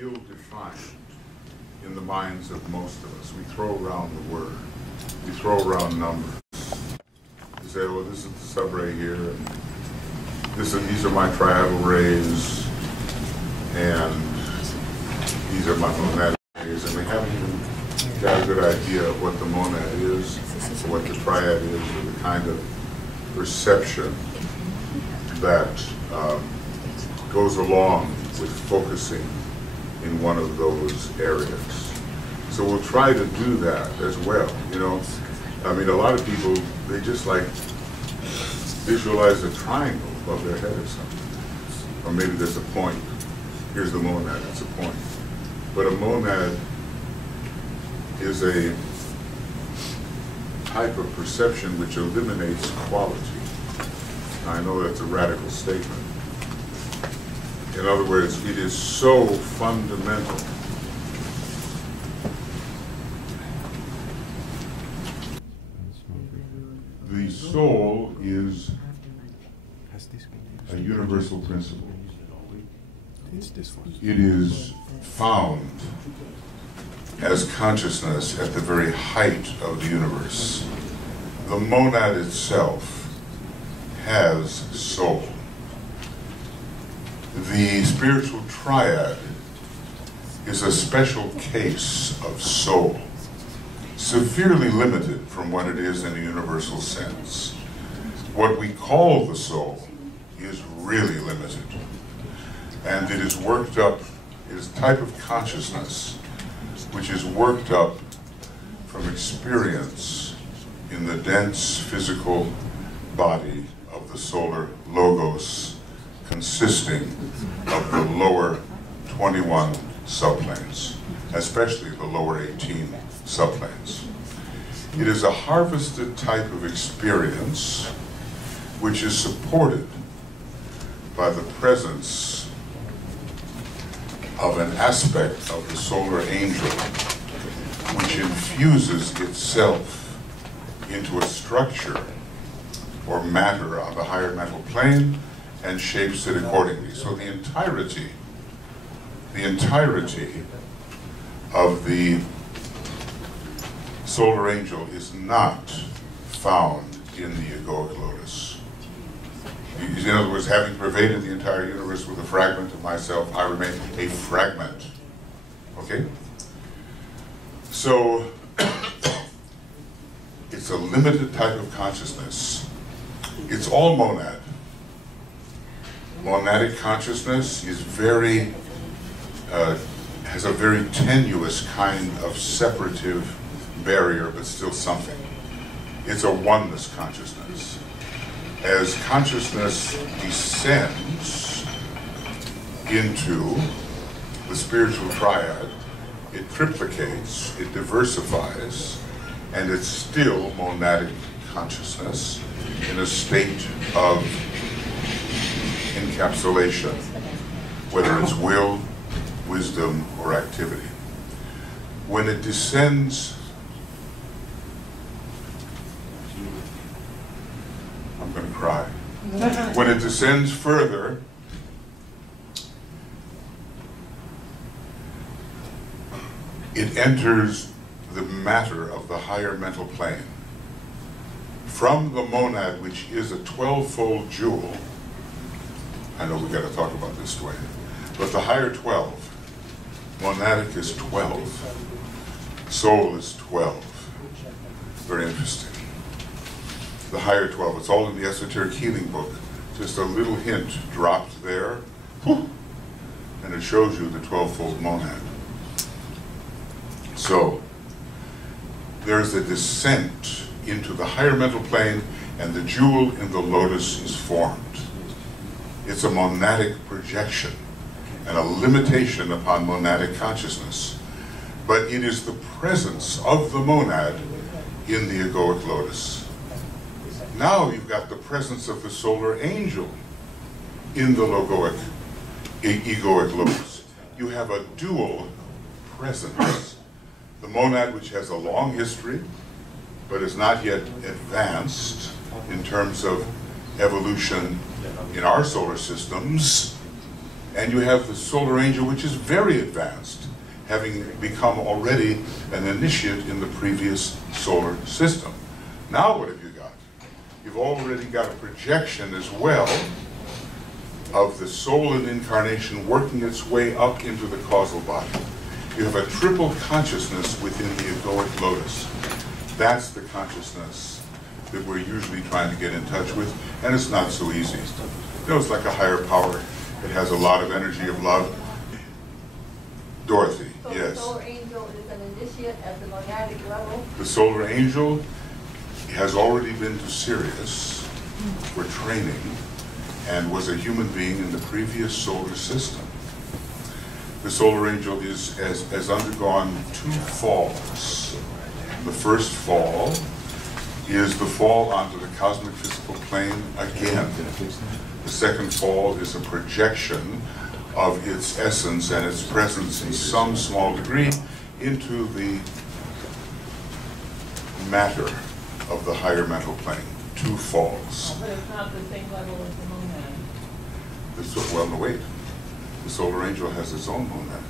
ill-defined in the minds of most of us. We throw around the word. We throw around numbers. We say, oh, this is the subray here, and these are my triadal rays, and these are my monadic rays, and we haven't even got a good idea of what the monad is, or what the triad is, or the kind of perception that goes along with focusing in one of those areas. So we'll try to do that as well, you know. I mean, a lot of people, they just like visualize a triangle above their head or something. Or maybe there's a point. Here's the monad, it's a point. But a monad is a type of perception which eliminates quality. I know that's a radical statement. In other words, it is so fundamental the soul is a universal principle. It is found as consciousness at the very height of the universe. The monad itself has soul. The spiritual triad is a special case of soul, severely limited from what it is in a universal sense. What we call the soul is really limited, and it is worked up, it is a type of consciousness which is worked up from experience in the dense physical body of the solar logos, consisting of the lower 21 subplanes, especially the lower 18 subplanes. It is a harvested type of experience which is supported by the presence of an aspect of the solar angel which infuses itself into a structure or matter on the higher mental plane and shapes it accordingly. So the entirety of the solar angel is not found in the egoic lotus. In other words, having pervaded the entire universe with a fragment of myself, I remain a fragment. Okay? So, it's a limited type of consciousness. It's all monad. Monadic consciousness is very, has a very tenuous kind of separative barrier, but still something. It's a oneness consciousness. As consciousness descends into the spiritual triad, it triplicates, it diversifies, and it's still monadic consciousness in a state of encapsulation, whether it's will, wisdom, or activity. When it descends, I'm going to cry. When it descends further, it enters the matter of the higher mental plane. From the monad, which is a 12-fold jewel, I know we've got to talk about this, Dwayne, but the higher 12, monadic is 12, soul is 12. Very interesting. The higher 12, it's all in the esoteric healing book. Just a little hint dropped there, and it shows you the 12-fold monad. So, there's a descent into the higher mental plane, and the jewel in the lotus is formed. It's a monadic projection and a limitation upon monadic consciousness. But it is the presence of the monad in the egoic lotus. Now you've got the presence of the solar angel in the egoic lotus. You have a dual presence. The monad, which has a long history, but is not yet advanced in terms of evolution in our solar systems, And you have the solar angel, which is very advanced, having become already an initiate in the previous solar system. Now what have you got? You've already got a projection as well of the soul in incarnation working its way up into the causal body. You have a triple consciousness within the egoic lotus. That's the consciousness that we're usually trying to get in touch with, and it's not so easy. You know, it's like a higher power. It has a lot of energy of love. Dorothy, so yes. The solar angel is an initiate at the monadic level? The solar angel has already been to Sirius for training and was a human being in the previous solar system. The solar angel has undergone 2 falls. The first fall is the fall onto the cosmic physical plane again. The second fall is a projection of its essence and its presence in some small degree into the matter of the higher mental plane. 2 falls. But it's not the same level as the monad. Well, no, wait. The solar angel has its own monad.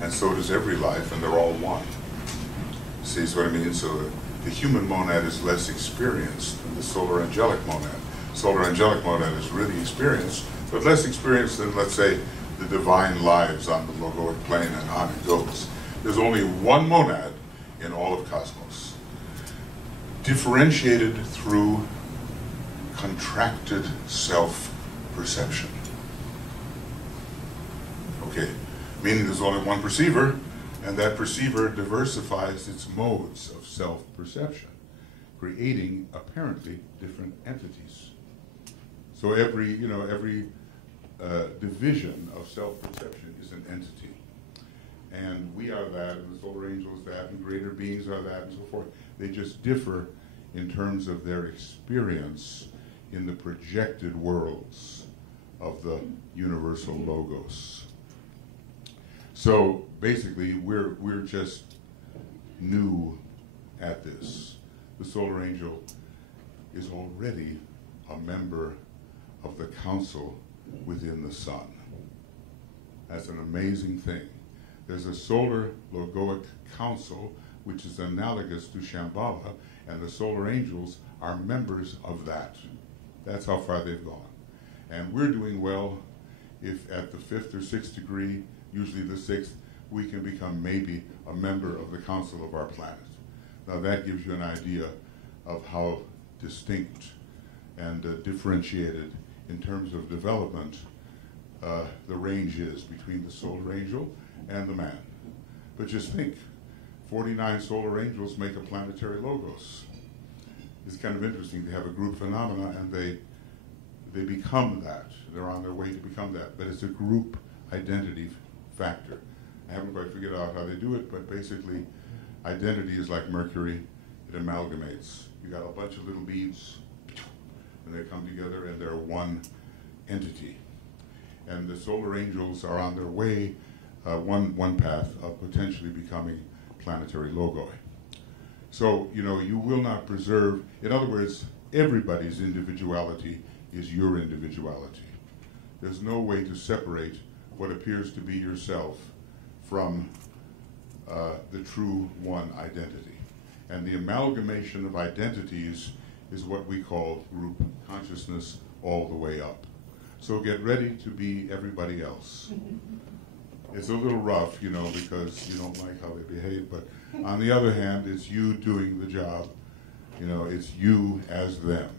And so does every life, and they're all one. See what I mean? So the human monad is less experienced than the solar angelic monad. Solar angelic monad is really experienced, but less experienced than, let's say, the divine lives on the logoic plane, and on it goes. There's only one monad in all of cosmos, differentiated through contracted self-perception. Okay, meaning there's only one perceiver, and that perceiver diversifies its modes of self-perception, creating apparently different entities. So every division of self-perception is an entity. And we are that, and the solar angel is that, and greater beings are that, and so forth. They just differ in terms of their experience in the projected worlds of the universal logos. So basically, we're just new at this. The solar angel is already a member of the council within the sun. That's an amazing thing. There's a solar logoic council, which is analogous to Shambhala, and the solar angels are members of that. That's how far they've gone. And we're doing well if at the 5th or 6th degree, usually the 6th, we can become maybe a member of the council of our planet. Now that gives you an idea of how distinct and differentiated in terms of development the range is between the solar angel and the man. But just think, 49 solar angels make a planetary logos. It's kind of interesting to have a group phenomena, and they become that. They're on their way to become that, but it's a group identity factor. I haven't quite figured out how they do it, but basically identity is like mercury. It amalgamates. You got a bunch of little beads, and they come together, and they're one entity. And the solar angels are on their way, one path of potentially becoming planetary logoi. So, you will not preserve, in other words, everybody's individuality is your individuality. There's no way to separate what appears to be yourself from the true one identity. And the amalgamation of identities is what we call group consciousness all the way up. So get ready to be everybody else. It's a little rough, because you don't like how they behave, but on the other hand, it's you doing the job. It's you as them.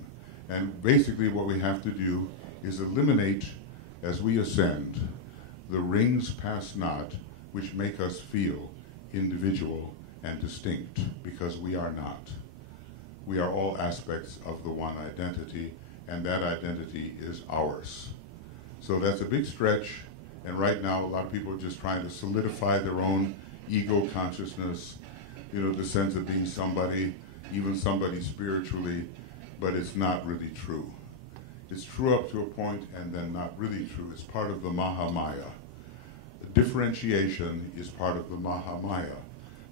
And basically what we have to do is eliminate, as we ascend, the rings pass not, which make us feel individual and distinct, because we are not. We are all aspects of the one identity, and that identity is ours. So that's a big stretch, and right now a lot of people are just trying to solidify their own ego consciousness, the sense of being somebody, even somebody spiritually, but it's not really true. It's true up to a point, and then not really true. It's part of the Mahamaya. The differentiation is part of the Mahamaya.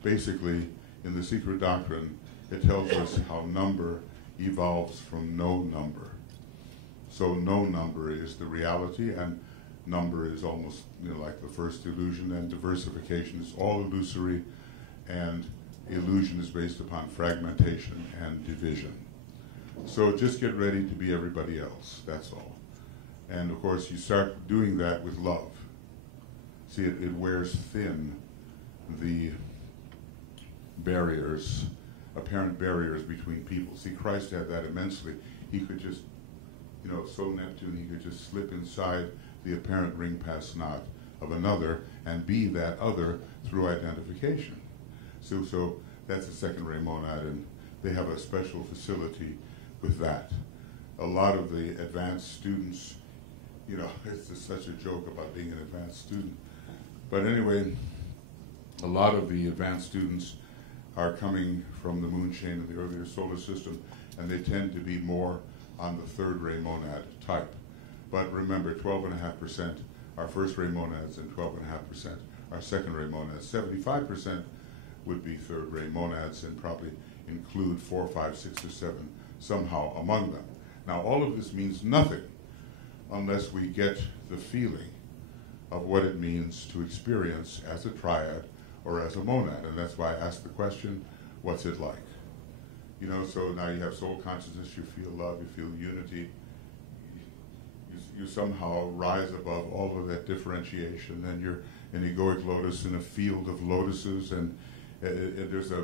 Basically, in the secret doctrine, it tells us how number evolves from no number. So no number is the reality, and number is almost, like the first illusion, and diversification is all illusory, and illusion is based upon fragmentation and division. So just get ready to be everybody else, that's all. And of course you start doing that with love. See, it wears thin the barriers, apparent barriers between people. See, Christ had that immensely. He could just, so Neptune, he could just slip inside the apparent ring past knot of another and be that other through identification. So that's the second ray monad, and they have a special facility with that. A lot of the advanced students, it's just such a joke about being an advanced student. But anyway, a lot of the advanced students are coming from the moon chain of the earlier solar system, and they tend to be more on the third ray monad type. But remember, 12.5% are first ray monads and 12.5% are second ray monads. 75% would be third ray monads, and probably include 4, 5, 6, or 7 somehow among them. Now, all of this means nothing unless we get the feeling of what it means to experience as a triad or as a monad. And that's why I asked the question, what's it like? So now you have soul consciousness, you feel love, you feel unity. You somehow rise above all of that differentiation, and you're an egoic lotus in a field of lotuses, and there's a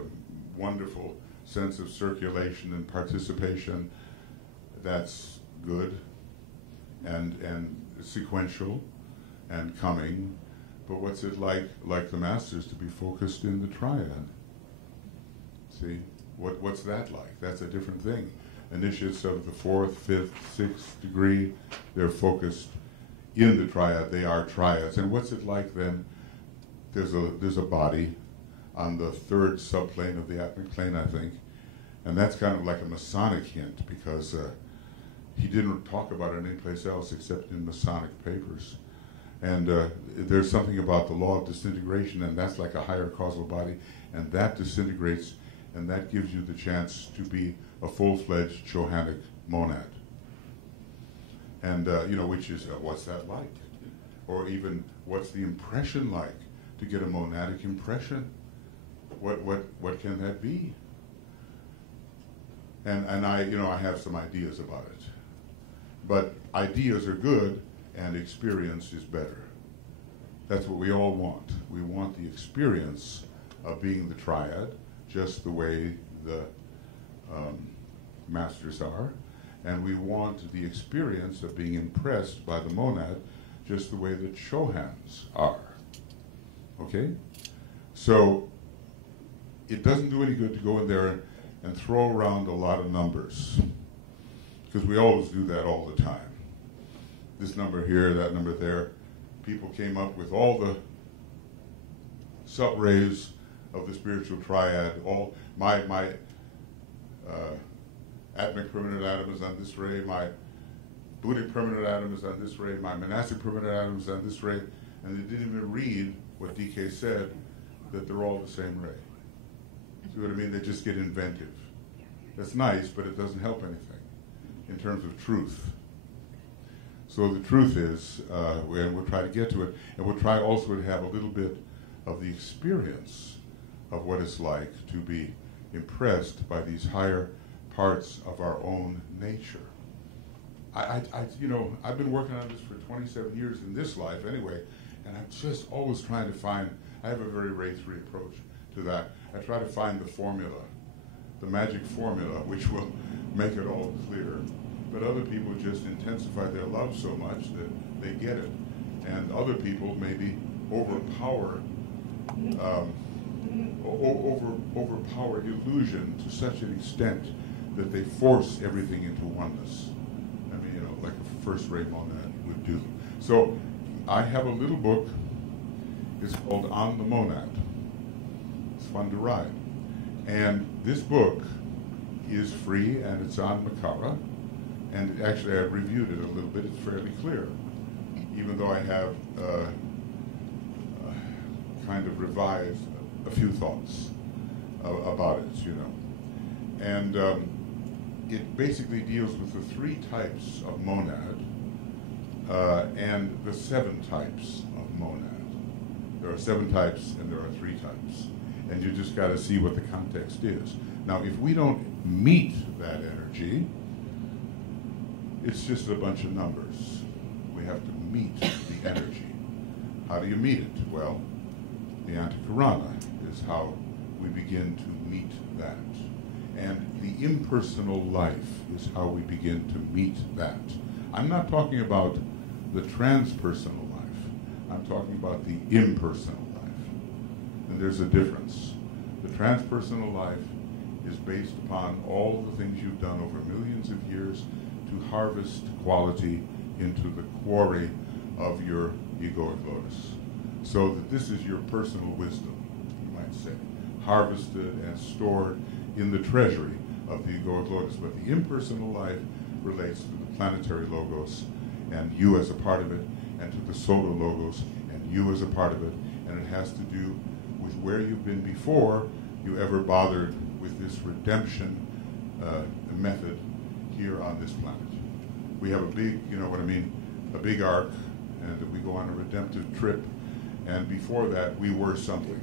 wonderful sense of circulation and participation that's good and sequential and coming. But what's it like the masters, to be focused in the triad? See, what's that like? That's a different thing. Initiates of the 4th, 5th, 6th degree, they're focused in the triad. They are triads. And what's it like then? There's a body on the third subplane of the atmic plane, I think, and that's kind of like a Masonic hint, because he didn't talk about it anyplace else except in Masonic papers. And there's something about the law of disintegration, and that's like a higher causal body, and that disintegrates, and that gives you the chance to be a full-fledged Johanic monad. And, which is, what's that like? Or even, what's the impression like? To get a monadic impression, what can that be? And I have some ideas about it. But ideas are good, and experience is better. That's what we all want. We want the experience of being the triad, just the way the masters are, and we want the experience of being impressed by the monad, just the way the Chohans are. Okay? So it doesn't do any good to go in there and throw around a lot of numbers, because we always do that all the time. This number here, that number there. People came up with all the subrays of the spiritual triad. All my atmic permanent atom is on this ray, my Buddhic permanent atom is on this ray, my monastic permanent atom is on this ray, and they didn't even read what DK said, that they're all the same ray. See what I mean? They just get inventive. That's nice, but it doesn't help anything in terms of truth. So the truth is, and we'll try to get to it, and we'll try also to have a little bit of the experience of what it's like to be impressed by these higher parts of our own nature. I've been working on this for 27 years in this life anyway, and I'm just always trying to find, I have a very Ray 3 approach to that. I try to find the formula, the magic formula, which will make it all clear. But other people just intensify their love so much that they get it. And other people maybe overpower illusion to such an extent that they force everything into oneness. I mean, like a first ray monad would do. So I have a little book. It's called On the Monad. It's fun to write. And this book is free, and it's on Makara. And actually, I've reviewed it a little bit. It's fairly clear, even though I have kind of revised a few thoughts about it, And it basically deals with the three types of monad and the 7 types of monad. There are 7 types and there are 3 types. And you just got to see what the context is. Now, if we don't meet that energy, it's just a bunch of numbers. We have to meet the energy. How do you meet it? Well, the Antikarana is how we begin to meet that. And the impersonal life is how we begin to meet that. I'm not talking about the transpersonal life. I'm talking about the impersonal life. And there's a difference. The transpersonal life is based upon all of the things you've done over millions of years to harvest quality into the quarry of your egoic lotus. So that this is your personal wisdom, you might say, harvested and stored in the treasury of the egoic lotus. But the impersonal life relates to the planetary logos and you as a part of it, and to the solar logos and you as a part of it, and it has to do with where you've been before you ever bothered with this redemption method here on this planet. We have a big, you know what I mean, a big arc, and we go on a redemptive trip, and before that we were something.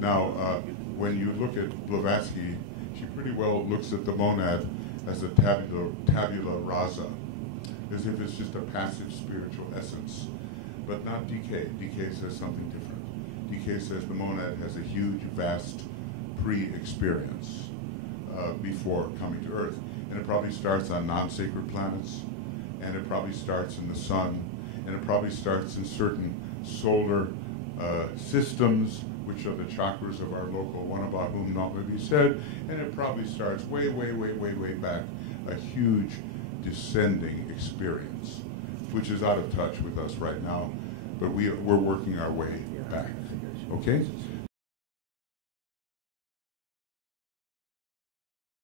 Now, when you look at Blavatsky, she pretty well looks at the monad as a tabula rasa, as if it's just a passive spiritual essence, but not DK. DK says something different. DK says the monad has a huge, vast pre-experience before coming to Earth. And it probably starts on non-sacred planets, and it probably starts in the sun, and it probably starts in certain solar systems, which are the chakras of our local one, about whom not may be said, and it probably starts way, way, way, way, way back, a huge descending experience, which is out of touch with us right now, but we're working our way back. Okay?